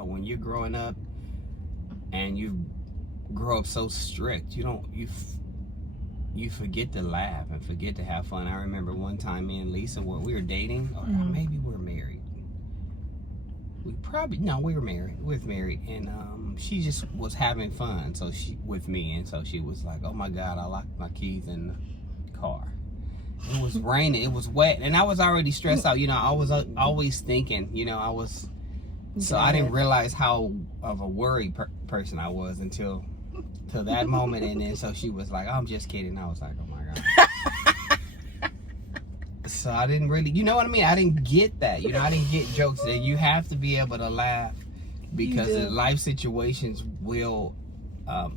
know, when you're growing up and you grow up so strict, you forget to laugh and forget to have fun. I remember one time me and Lisa, we were dating, or maybe we're married. We were married. We was married, and she just was having fun. So with me, and so she was like, "Oh my God, I locked my keys in the car." It was raining. It was wet, and I was already stressed out. You know, I was always thinking. You know, so I didn't realize how of a worried person I was until that moment, and then so she was like, "I'm just kidding." I was like, "Oh my God." So I didn't really, you know what I mean? I didn't get that. You know, I didn't get jokes that you have to be able to laugh because the life situations will,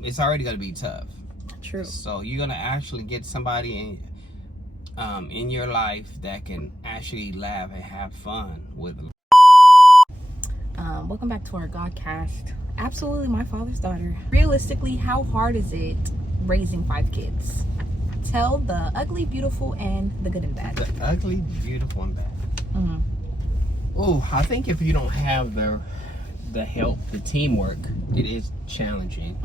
it's already going to be tough. True. So you're going to actually get somebody in your life that can actually laugh and have fun with. Welcome back to our Godcast. Absolutely my father's daughter. Realistically, how hard is it raising 5 kids? Tell the ugly, beautiful, and the good and bad. The ugly, beautiful, and bad. Oh, I think if you don't have the help, the teamwork, it is challenging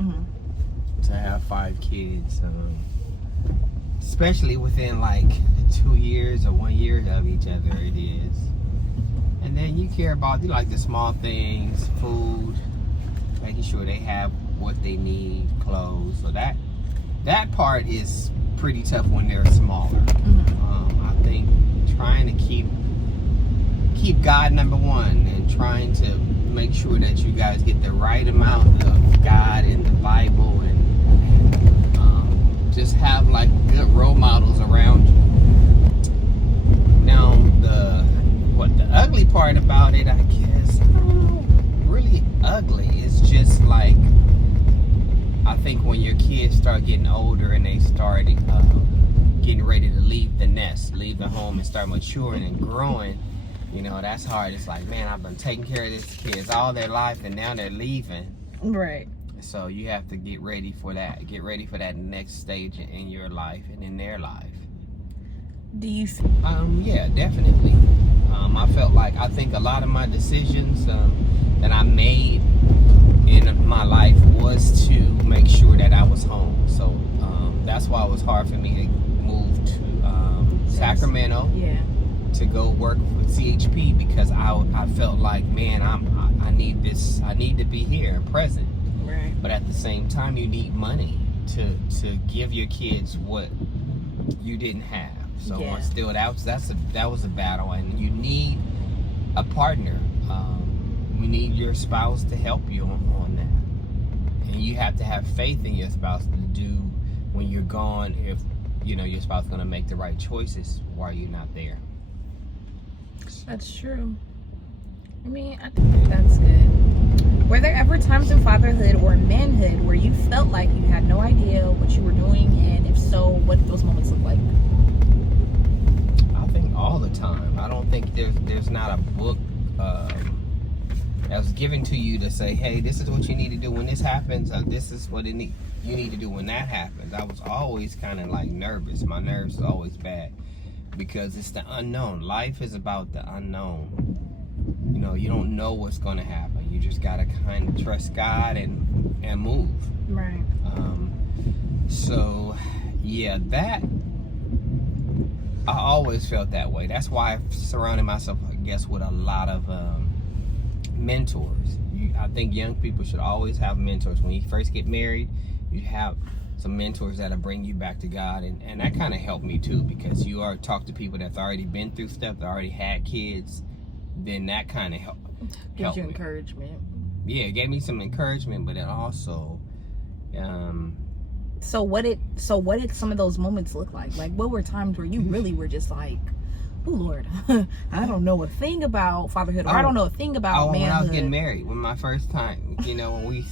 to have 5 kids, especially within like 2 years or 1 year of each other. It is, and then you care about like the small things, food, making sure they have what they need, clothes. So that part is pretty tough when they're smaller. I think trying to keep God number one, and trying to make sure that you guys get the right amount of God in the Bible, and just have like good role models around you. Now the ugly part about it, I guess, really ugly, is just like, I think when your kids start getting older and they start getting ready to leave the nest, leave the home, and start maturing and growing, you know, that's hard. It's like, man, I've been taking care of these kids all their life, and now they're leaving. Right. So you have to get ready for that. Get ready for that next stage in your life and in their life. Do you? Yeah, definitely. I think a lot of my decisions that I made in my life was to make sure that I was home. So that's why it was hard for me to move to Sacramento, to go work with CHP, because I felt like, man, I need this. I need to be here and present. Right. But at the same time, you need money to give your kids what you didn't have. So still, that was a battle, and you need a partner. You need your spouse to help you on that, and you have to have faith in your spouse to do when you're gone. If you know your spouse is going to make the right choices while you're not there. That's true. I mean, I think that's good. Were there ever times in fatherhood or manhood where you felt like you had no idea what you were doing, and if so, what did those moments look like? I think all the time. I don't think there's not a book that was given to you to say, hey, this is what you need to do when this happens, or this is what you need to do when that happens. I was always kind of like nervous. My nerves are always bad because it's the unknown. Life is about the unknown. You know, you don't know what's going to happen. You just got to kind of trust God and move. Right. So, yeah, that, I always felt that way. That's why I've surrounded myself, I guess, with a lot of mentors. I think young people should always have mentors. When you first get married, you have some mentors that'll bring you back to God, and that kind of helped me too, because you are talk to people that's already been through stuff, that already had kids. Then that kind of gives you encouragement. Yeah, it gave me some encouragement, but it also So what did some of those moments look like? Like, what were times where you really were just like, oh Lord, I don't know a thing about fatherhood, or I don't know a thing about manhood. When I was getting married, when my first time, you know, when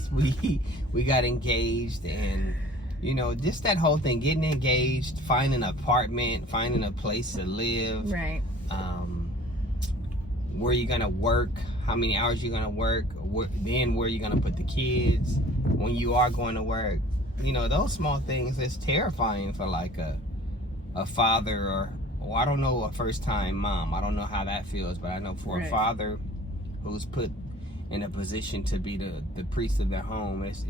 we got engaged, and you know, just that whole thing, getting engaged, finding an apartment, finding a place to live, right? Where you're gonna work, how many hours you're gonna work, then where you're gonna put the kids when you are going to work. You know, those small things, it's terrifying for like a father, or I don't know, a first time mom. I don't know how that feels, but I know for a father who's put in a position to be the priest of their home. It's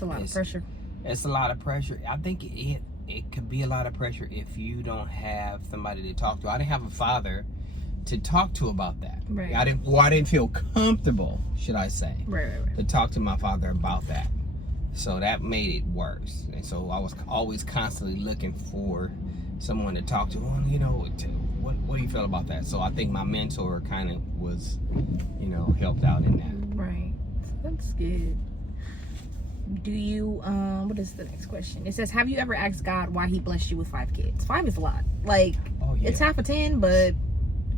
a lot of pressure. It's a lot of pressure. I think it could be a lot of pressure if you don't have somebody to talk to. I didn't have a father to talk to about that. Right. I didn't feel comfortable, should I say, right. to talk to my father about that. So that made it worse. And so I was always constantly looking for someone to talk to. Well, you know, what do you feel about that? So I think my mentor kind of was, you know, helped out in that. Right. That's good. Do you, what is the next question? It says, have you ever asked God why he blessed you with 5 kids? 5 is a lot. Like, it's half of 10, but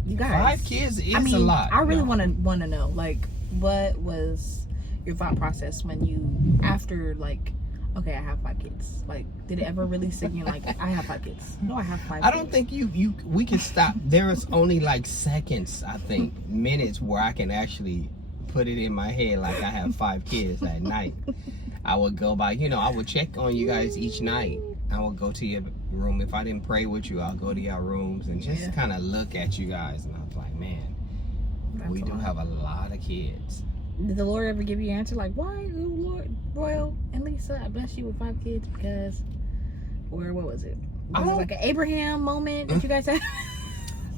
you guys. 5 kids is a lot. I really want to know, like, what was your thought process when you, after, like, okay, I have 5 kids. Like, did it ever really sink in, like, I have 5 kids? No, I have 5 kids. I don't think we can stop. There is only like seconds, I think, minutes where I can actually put it in my head like I have 5 kids at night. I would go by, you know, I would check on you guys each night. I would go to your room. If I didn't pray with you, I'll go to your rooms and just kind of look at you guys. And I was like, man, we do have a lot of kids. Did the Lord ever give you an answer like, why, Lord, Royal and Lisa, I blessed you with 5 kids because, or what was it? Was it like an Abraham moment that you guys had?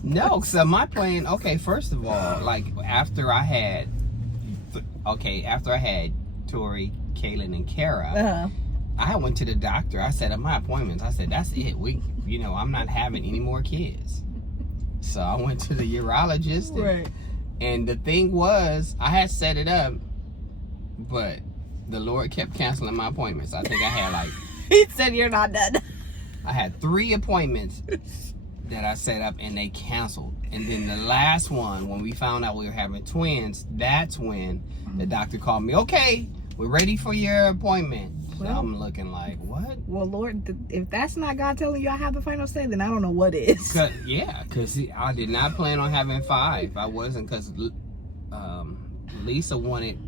No, so my plan, okay, first of all, like after I had Tori, Kaylin, and Kara, I went to the doctor. I set up my appointments. I said, that's it. I'm not having any more kids. So I went to the urologist. Right. And the thing was, I had set it up, but the Lord kept canceling my appointments. I think I had like... He said, you're not done. I had 3 appointments that I set up and they canceled. And then the last one, when we found out we were having twins, that's when the doctor called me. Okay, we're ready for your appointment. So I'm looking like, what? Well, Lord, if that's not God telling you I have the final say, then I don't know what is. Because I did not plan on having 5. I wasn't, because Lisa wanted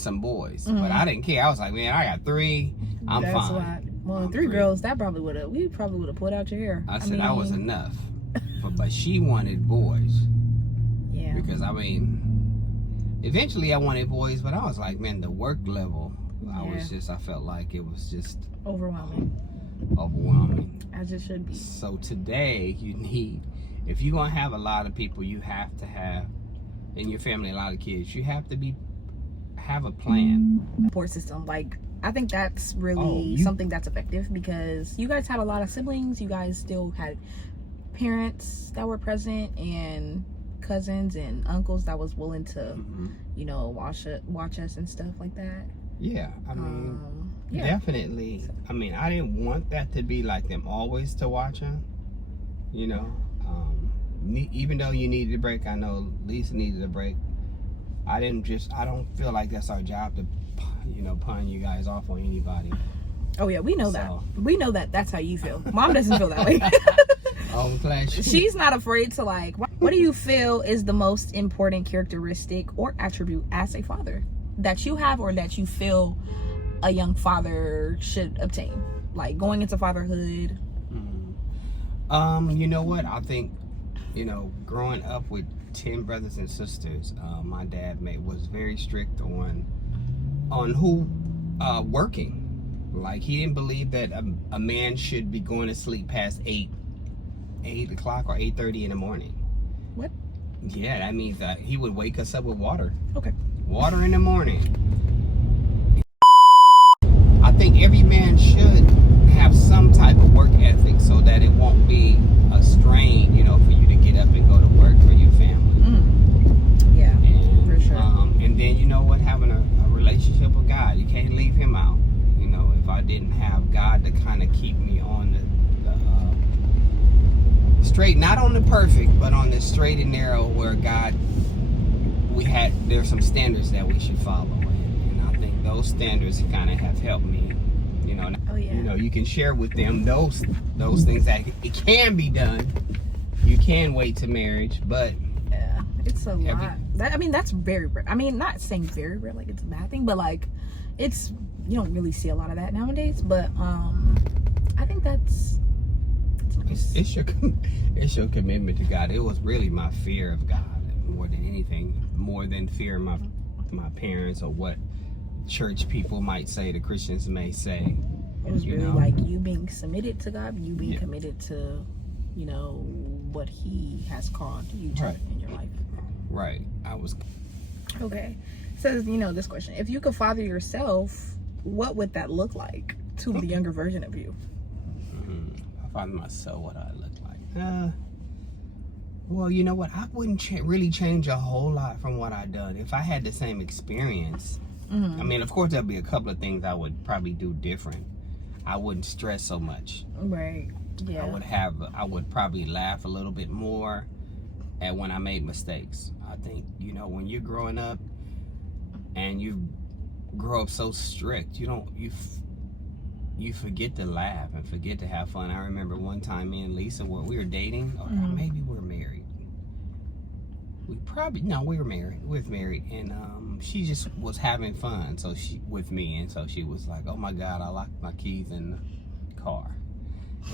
some boys, but I didn't care. I was like, man, I got 3. I'm that's fine. Why. Well, 3 girls, we probably would have put out your hair. I said that was enough. But she wanted boys. Yeah. Because eventually I wanted boys, but I was like, man, the work level, I felt like it was just overwhelming. As it should be. So today if you're going to have a lot of people, you have to have in your family a lot of kids. You have to have a plan. Support system, like, I think that's really something that's effective, because you guys had a lot of siblings. You guys still had parents that were present and cousins and uncles that was willing to, watch us and stuff like that. Yeah, I mean, definitely. I mean, I didn't want that to be like them always to watch her. Even though you needed a break, I know Lisa needed a break. I don't feel like that's our job to, pawn you guys off on anybody. Oh yeah, we know that. We know that that's how you feel. Mom doesn't feel that way. I'm glad she's not afraid to, like, what do you feel is the most important characteristic or attribute as a father that you have, or that you feel a young father should obtain, like going into fatherhood? You know what? I think, growing up with 10 brothers and sisters, my dad was very strict on who working. Like, he didn't believe that a man should be going to sleep past 8 o'clock or 8:30 in the morning. What? Yeah, that means that he would wake us up with water. Okay. Water in the morning. I think every man should have some type of work ethic so that it won't be a strain, for you to get up and go to work for your family. Yeah, and, for sure. And then, having a relationship with God, you can't leave him out. If I didn't have God to kind of keep me on the straight, not on the perfect, but on the straight and narrow, where God, there's some standards that we should follow, and I think those standards kind of have helped me. You can share with them those things that it can be done. You can wait to marriage, but it's a lot. That's very rare. I mean, not saying very rare, like it's a bad thing, but like you don't really see a lot of that nowadays. But I think that's it's your commitment to God. It was really my fear of God. more than anything, more than fear my parents or what church people might say, the Christians may say. It was really like you being submitted to God, you being committed to, what He has called you to in your life. Right. I was. Okay. Says, this question. If you could father yourself, what would that look like to the younger version of you? If I father myself, what would I look like? Well, you know what? I wouldn't really change a whole lot from what I've done. If I had the same experience, I mean, of course, there'll be a couple of things I would probably do different. I wouldn't stress so much. Right. Yeah. I would probably laugh a little bit more at when I made mistakes. I think, when you're growing up and you grow up so strict, you forget to laugh and forget to have fun. I remember one time me and Lisa we were dating, or maybe we were married. We were married. We was married, and she just was having fun. So with me, and so she was like, "Oh my God, I locked my keys in the car."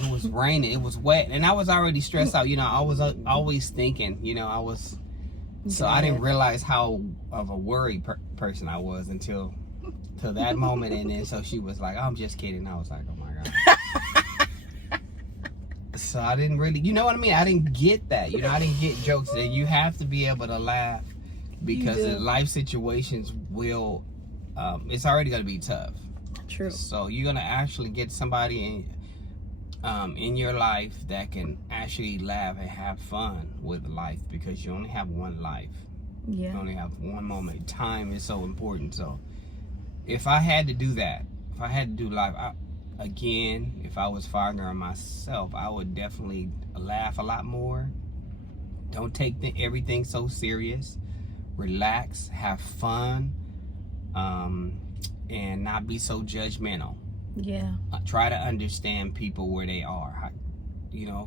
It was raining. It was wet, and I was already stressed out. I was always thinking. I was. So I didn't realize how of a worried person I was until that moment, and then so she was like, "I'm just kidding." I was like, "Oh my God." So I didn't really, you know what I mean? I didn't get that. I didn't get jokes. That you have to be able to laugh because the life situations will. It's already going to be tough. True. So you're going to actually get somebody in your life that can actually laugh and have fun with life, because you only have one life. Yeah. You only have one moment. Time is so important. So if I had to do that, if I had to do life, if I was fathering myself, I would definitely laugh a lot more. Don't take everything so serious. Relax, have fun, and not be so judgmental. Yeah. Try to understand people where they are.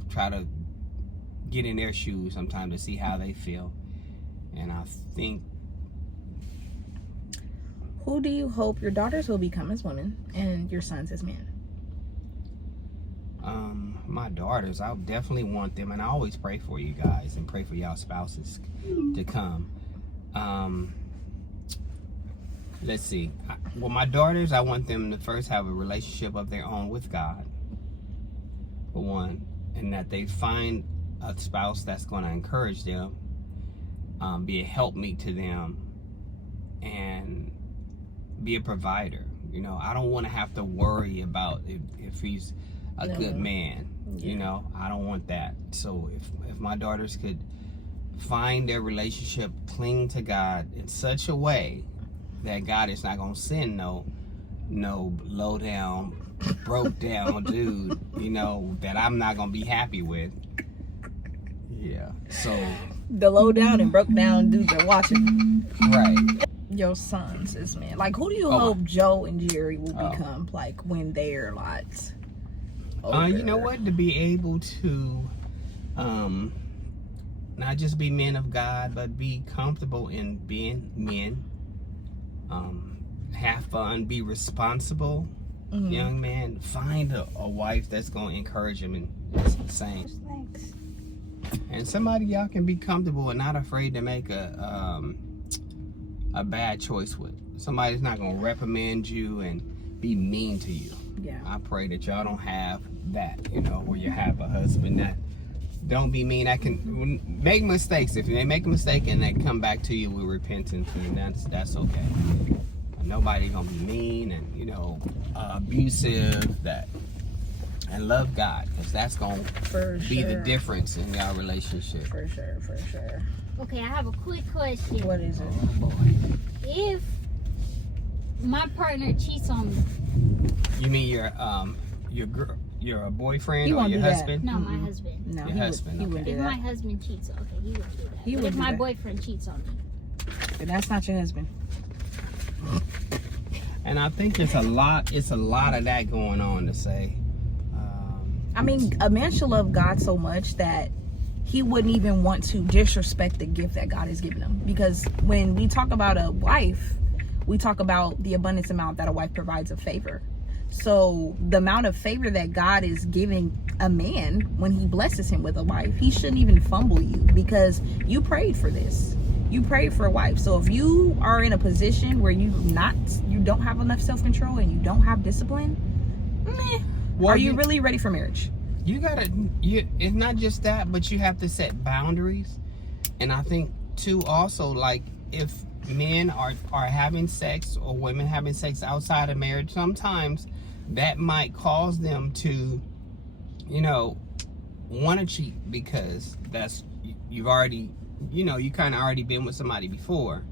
Try to get in their shoes sometimes to see how they feel. And I think. Who do you hope your daughters will become as women and your sons as men? My daughters, I definitely want them, and I always pray for you guys and pray for y'all spouses to come. Let's see. My daughters, I want them to first have a relationship of their own with God, for one, and that they find a spouse that's going to encourage them, be a helpmeet to them, and be a provider. I don't want to have to worry about if he's a good man. I don't want that. So if my daughters could find their relationship, cling to God in such a way that God is not going to send no low down, broke down dude, that I'm not going to be happy with. Yeah. So the low down and broke down dudes are watching. Right. Your sons as men. Like, who do you hope Joe and Jerry will become, like, when they're like older? You know what? To be able to not just be men of God, but be comfortable in being men. Have fun, be responsible, young man. Find a wife that's going to encourage him and same. Thanks. And somebody y'all can be comfortable and not afraid to make a bad choice with. Somebody's not going to reprimand you and be mean to you. Yeah. I pray that y'all don't have that, where you have a husband that don't be mean. I can make mistakes. If they make a mistake and they come back to you with repentance, and that's okay. Nobody's gonna be mean and abusive. And love God, because that's gonna be the difference in y'all relationship. For sure. Okay, I have a quick question. What is it? Oh boy. If my partner cheats on me. You mean your boyfriend or your husband? No, my husband. No, your husband. He wouldn't do If that. my husband cheats, okay, he wouldn't do that. He But wouldn't if do my that. boyfriend cheats on me. And that's not your husband. And I think it's a lot of that going on to say. I mean, a man should love God so much that he wouldn't even want to disrespect the gift that God has given him. Because when we talk about a wife, we talk about the abundance amount that a wife provides of favor. So the amount of favor that God is giving a man when he blesses him with a wife, he shouldn't even fumble you, because you prayed for this. you prayed for a wife. So if you are in a position where you don't have enough self-control and you don't have discipline, are you really ready for marriage? It's not just that, but you have to set boundaries. And I think too, also, like, if men are having sex or women having sex outside of marriage, sometimes that might cause them to, you know, want to cheat, because you've already, you know, you kind of already been with somebody before.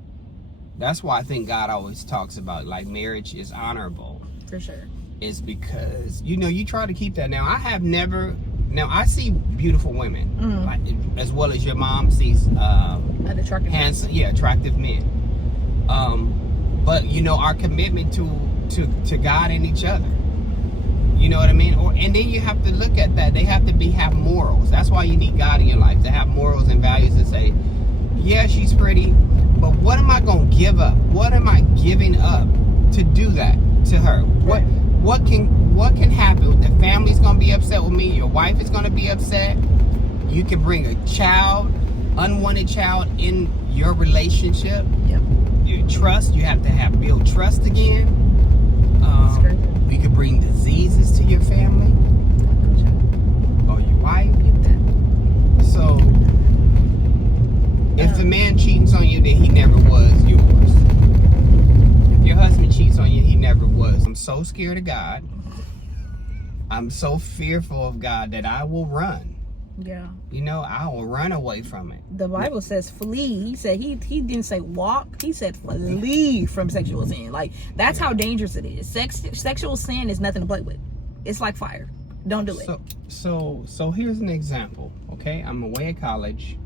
That's why I think God always talks about, like, marriage is honorable. For sure. Is because, you know, you try to keep that. Now, I see beautiful women, like, as well as your mom sees handsome, attractive men. But, you know, our commitment to God and each other. You know what I mean? And then you have to look at that. They have to have morals. That's why you need God in your life, to have morals and values, to say, yeah, she's pretty, but what am I going to give up? What am I giving up to do that to her? What can happen? The family's going to be upset with me. Your wife is going to be upset. You can bring a child, unwanted child, in your relationship. Yep. Your trust, you have to build trust again. You could bring diseases to your family or your wife. So if the man cheats on you, then he never was yours. If your husband cheats on you, he never was. I'm so scared of God. I'm so fearful of God that I will run. Yeah. You know, I will run away from it. The Bible says flee. He said he didn't say walk. He said flee from sexual sin. Like, that's how dangerous it is. Sexual sin is nothing to play with. It's like fire. Don't do it. So here's an example. Okay, I'm away at college.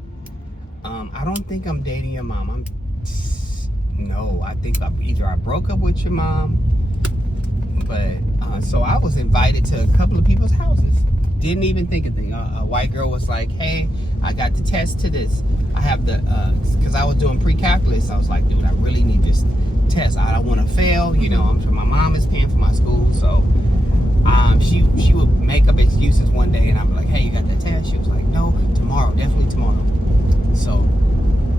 I don't think I'm dating your mom. I think I broke up with your mom. But so I was invited to a couple of people's houses. Didn't even think of it. A white girl was like, hey, I got the test to this. I have because I was doing pre-calculus. I was like, dude, I really need this test. I don't want to fail. You know, my mom is paying for my school. So she would make up excuses one day, and I'm like, hey, you got that test? She was like, no, tomorrow, definitely tomorrow. So,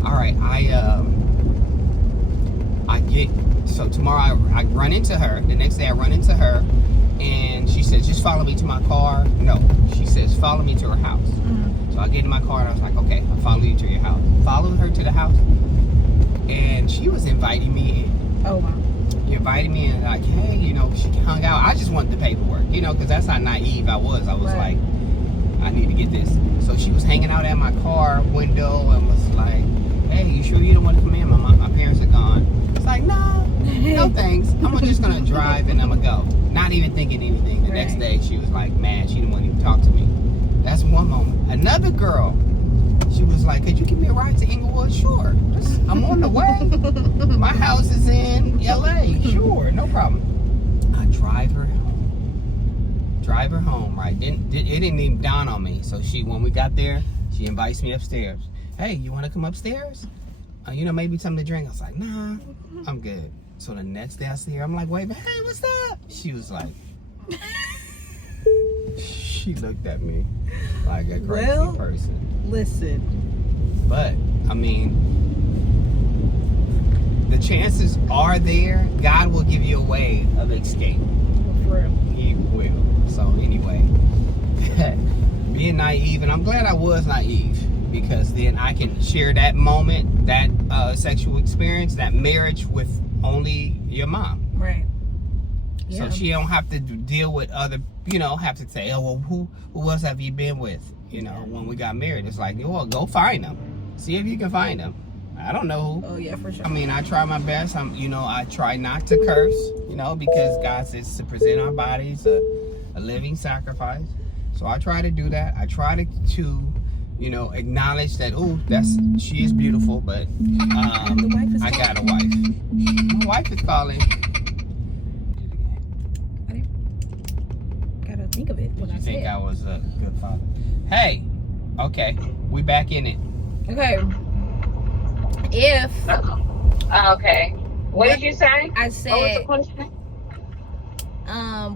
all right, tomorrow I run into her. The next day I run into her. And she says, just follow me to my car. No, she says, follow me to her house. So I get in my car and I was like, okay, I'll follow you to your house. Followed her to the house. And she was inviting me in. Oh, wow. She invited me in, like, hey, you know, she hung out. I just wanted the paperwork, you know, because that's how naive I was. I was like, I need to get this. So she was hanging out at my car window and was like, hey, you sure you don't want to come in? My parents are gone. It's like, no thanks. I'm just going to drive and I'm going to go. Not even thinking anything. The next day, she was like mad. She didn't want to even talk to me. That's one moment. Another girl, she was like, could you give me a ride to Inglewood? Sure. I'm on the way. My house is in LA. Sure, no problem. I drive her home, right? It didn't even dawn on me. So when we got there, she invites me upstairs. Hey, you want to come upstairs? You know, maybe something to drink. I was like, nah, I'm good. So the next day I see her, I'm like, wait, hey, what's up? She was like, she looked at me like a crazy person. Listen. But, I mean, the chances are there. God will give you a way of escape. For real. He will. So anyway, being naive, and I'm glad I was naive, because then I can share that moment, that sexual experience, that marriage with only your mom. Right. So she don't have to deal with other, you know, have to say, oh, well, who else have you been with? You know, when we got married, it's like, well, go find them. See if you can find them. I don't know who. Oh, yeah, for sure. I mean, I try my best. I try not to curse, you know, because God says to present our bodies a living sacrifice. So I try to do that. I try to you know, acknowledge that, oh, she is beautiful, but I got a wife. My wife is calling. I gotta think of it when I say think it. I was a good father. Hey, okay, we back in it. Okay. If okay, what did you say? I What was said, the question?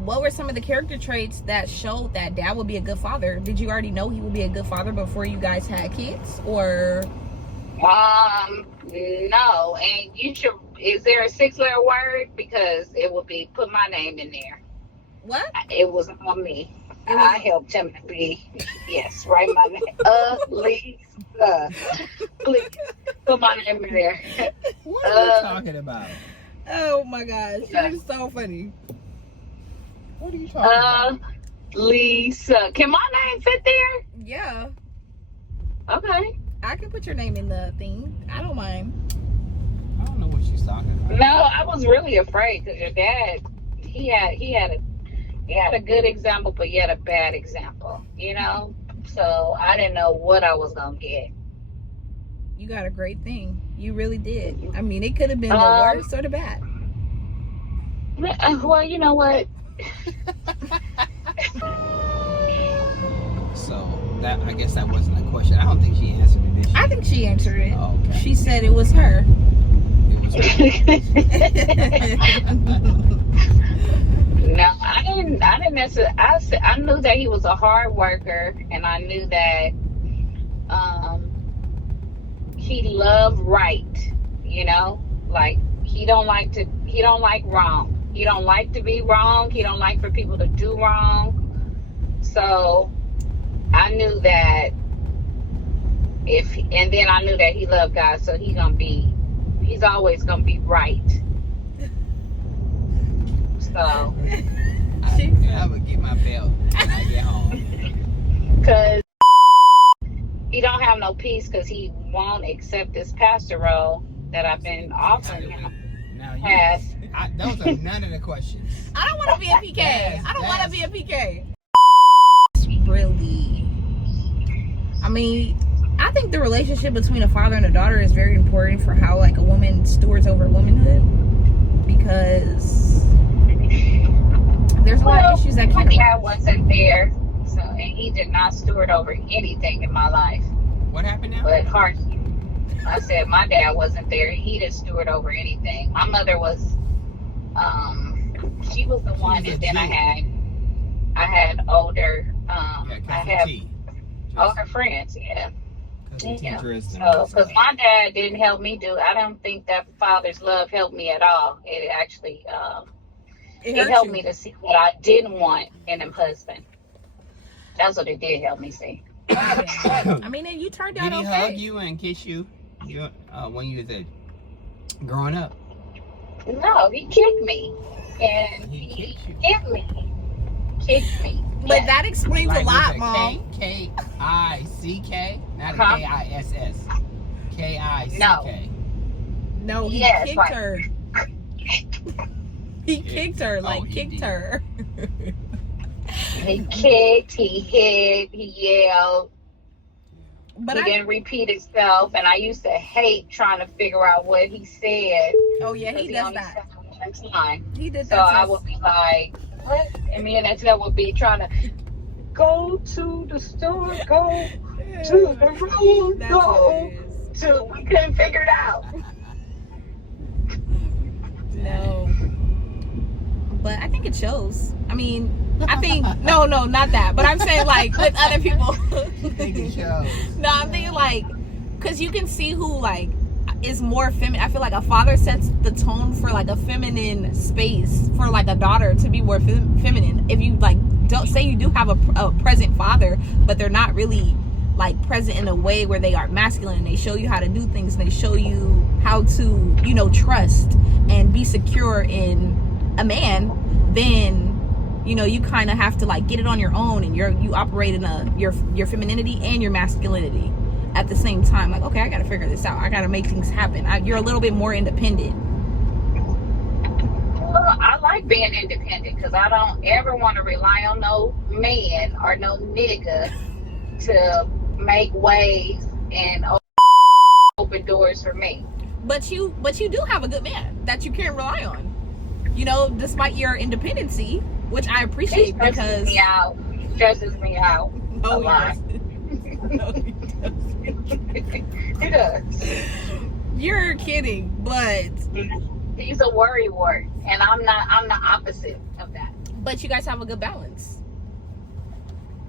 what were some of the character traits that showed that Dad would be a good father? Did you already know he would be a good father before you guys had kids, or No, and you should. Is there a 6-letter word? Because it would be put my name in there. What? It was on me. It was I helped him to be. Yes, write my name. Lisa. Please put my name in there. What are you talking about? Oh my gosh, you're so funny. What are you talking about? Lisa. Can my name fit there? Yeah, Okay. I can put your name in the thing. I don't mind. I don't know what she's talking about. No, I was really afraid because your dad, he had a good example, but he had a bad example. You know, so I didn't know what I was gonna get. You got a great thing. You really did. I mean, it could have been the worst or the bad. Well, you know what? So that, I guess that wasn't a question. I don't think she answered it, did she? I think she answered it. Oh, okay. She said it was her. It was her. No, I didn't necessarily. I knew that he was a hard worker, and I knew that he loved right. You know, like he don't like wrong. He don't like to be wrong. He don't like for people to do wrong. So I knew that and then I knew that he loved God, so he's always gonna be right. So I would get my belt when I get home. because he don't have no peace because he won't accept this pastor role that I've been offering him. Now those are none of the questions. I don't want to be a PK. I don't want to Yes. be a PK. Really, I mean, I think the relationship between a father and a daughter is very important for how like a woman stewards over womanhood, because there's a lot of issues that My can't. dad wasn't there, so and he did not steward over anything in my life. What happened now? But harshly, I said my dad wasn't there. He didn't steward over anything. My mother was, she was the one, was a and then Jew. I had older, I Cousin have T. older friends, yeah. Cousin T Yeah. Dresden. So, because my dad didn't help me I don't think that father's love helped me at all. It actually, it hurt helped you. me to see what I didn't want in a husband. That's what it did help me see. I mean, and you turned out Did he okay. hug you and kiss you, when you was growing up? No, he kicked me. And He he kicked you. hit me. Kicked me. But Yes. that explains a lot, Mom. K-I-C-K? Not a Huh? K-I-S-S. K-I-C-K. No, he Yes, kicked like- her. He kicked her, like he kicked did. her. He kicked, he hit, he yelled. But He didn't repeat himself, and I used to hate trying to figure out what he said. oh yeah, he because does only that. said it one time. He did So that. I would be like, what? And me and Antoinette would be trying to go to the store, go to the room, That's go hilarious. to. We couldn't figure it out. No. But I think it shows. I mean, I think no, not that. But I'm saying like with other people. You think it shows? No, I'm thinking like, cause you can see who like is more feminine. I feel like a father sets the tone for like a feminine space for like a daughter to be more feminine. If you like don't say you do have a present father, but they're not really like present in a way where they are masculine. They show you how to do things. And they show you how to, you know, trust and be secure in a man. Then, you know, you kind of have to like get it on your own, and you operate in your femininity and your masculinity at the same time. Like, okay, I got to figure this out. I got to make things happen. You're a little bit more independent. Well, I like being independent because I don't ever want to rely on no man or no nigga to make ways and open doors for me. But you do have a good man that you can rely on. You know, despite your independency, which I He appreciate stresses because me out. He stresses me out a oh, lot. No, he doesn't. He does. You're kidding, but He's a worry wart, and I'm the opposite of that. but you guys have a good balance.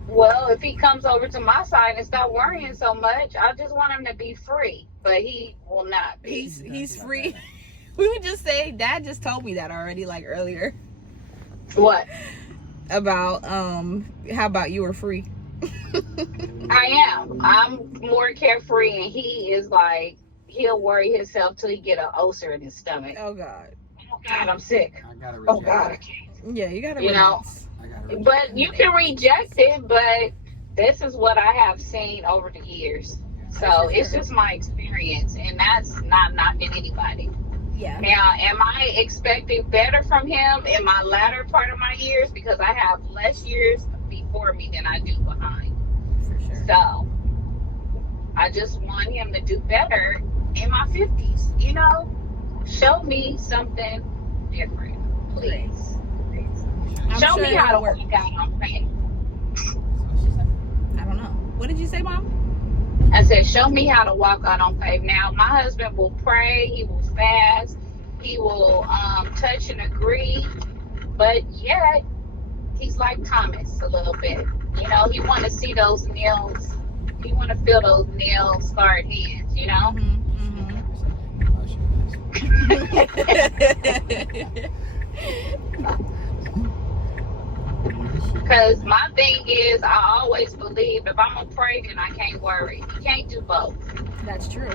Well, if he comes over to my side and stop worrying so much, I just want him to be free. but he will not be. He's free. We would just say, Dad just told me that already, like earlier. What? About how about you were free? I am. I'm more carefree, and he is like, he'll worry himself till he get an ulcer in his stomach. Oh God. Oh God, I'm sick. I gotta Oh reject God, I it. can't. Yeah, you gotta You know, relax. I gotta reject but it. you can reject it, but this is what I have seen over the years. So it's just my experience, and that's not knocking anybody. Yeah. Now, am I expecting better from him in my latter part of my years? Because I have less years before me than I do behind. For sure. So I just want him to do better in my 50s. You know, show me something different, please. I'm Show sure me how to it'll work. work out on faith. I don't know. What did you say, Mom? I said, show me how to walk out on faith. Now, my husband will pray, he will fast, he will touch and agree, but yet he's like Thomas a little bit. You know, he want to see those nails, he want to feel those nail scarred hands, you know? Because my thing is, I always believe if I'm going to pray, then I can't worry. You can't do both. That's true.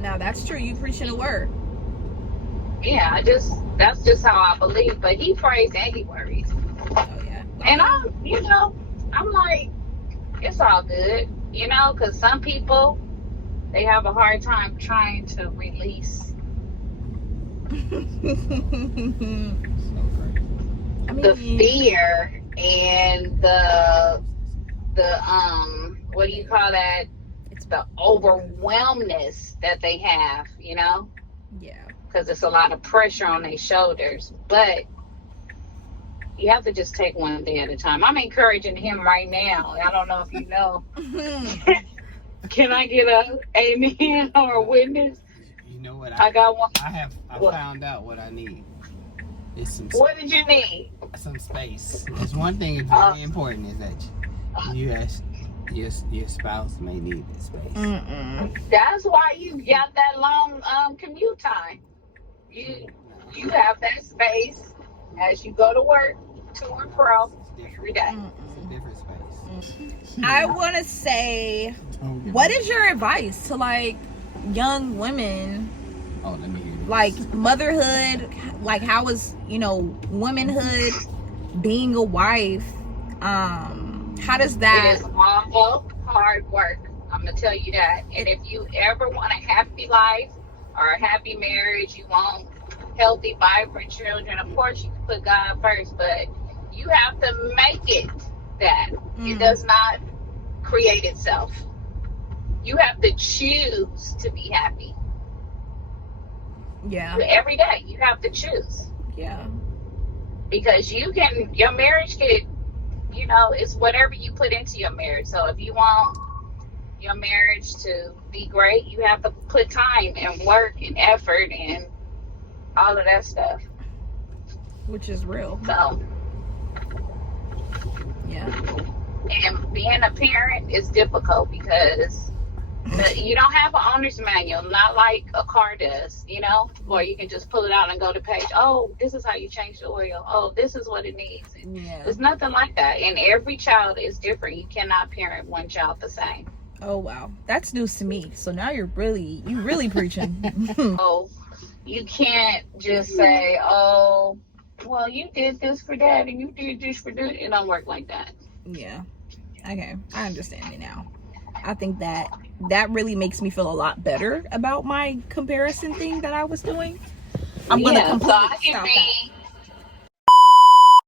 Now that's true. You preaching the word. Yeah, that's just how I believe. But he prays and he worries. Oh yeah. And I'm like, it's all good, you know, because some people, they have a hard time trying to release the fear and the what do you call that? It's the overwhelmness that they have, you know? Yeah. Because it's a lot of pressure on their shoulders. But you have to just take one day at a time. I'm encouraging him right now. I don't know if you know. Can I get a amen or a witness? You know what? I got one. I found out what I need. It's some What did you need? some space. There's one thing that's very important is that you ask your spouse may need the space. That's why you got that long commute time. You have that space as you go to work, to and fro every day. It's a different space. I want to say, what is your advice to like young women? Oh, let me hear this. Like motherhood, like how is, you know, womanhood, being a wife, how does that... It is all hard work. I'm going to tell you that. And if you ever want a happy life or a happy marriage, you want healthy, vibrant children, of course you can put God first, but you have to make it that. It does not create itself. You have to choose to be happy. Yeah. Every day you have to choose. Yeah. Because your marriage could, you know, it's whatever you put into your marriage. So if you want your marriage to be great, you have to put time and work and effort and all of that stuff. Which is real. So, yeah. And being a parent is difficult because you don't have an owner's manual, not like a car does, you know, or you can just pull it out and go to page. Oh, this is how you change the oil. Oh, this is what it needs. Yeah. There's nothing like that. And every child is different. You cannot parent one child the same. Oh wow, that's news to me. So now you really preaching. Oh, you can't just say, oh, well, you did this for that and you did this for that. It don't work like that. Yeah. Okay, I understand it now. I think that really makes me feel a lot better about my comparison thing that I was doing. I'm gonna completely so I can stop be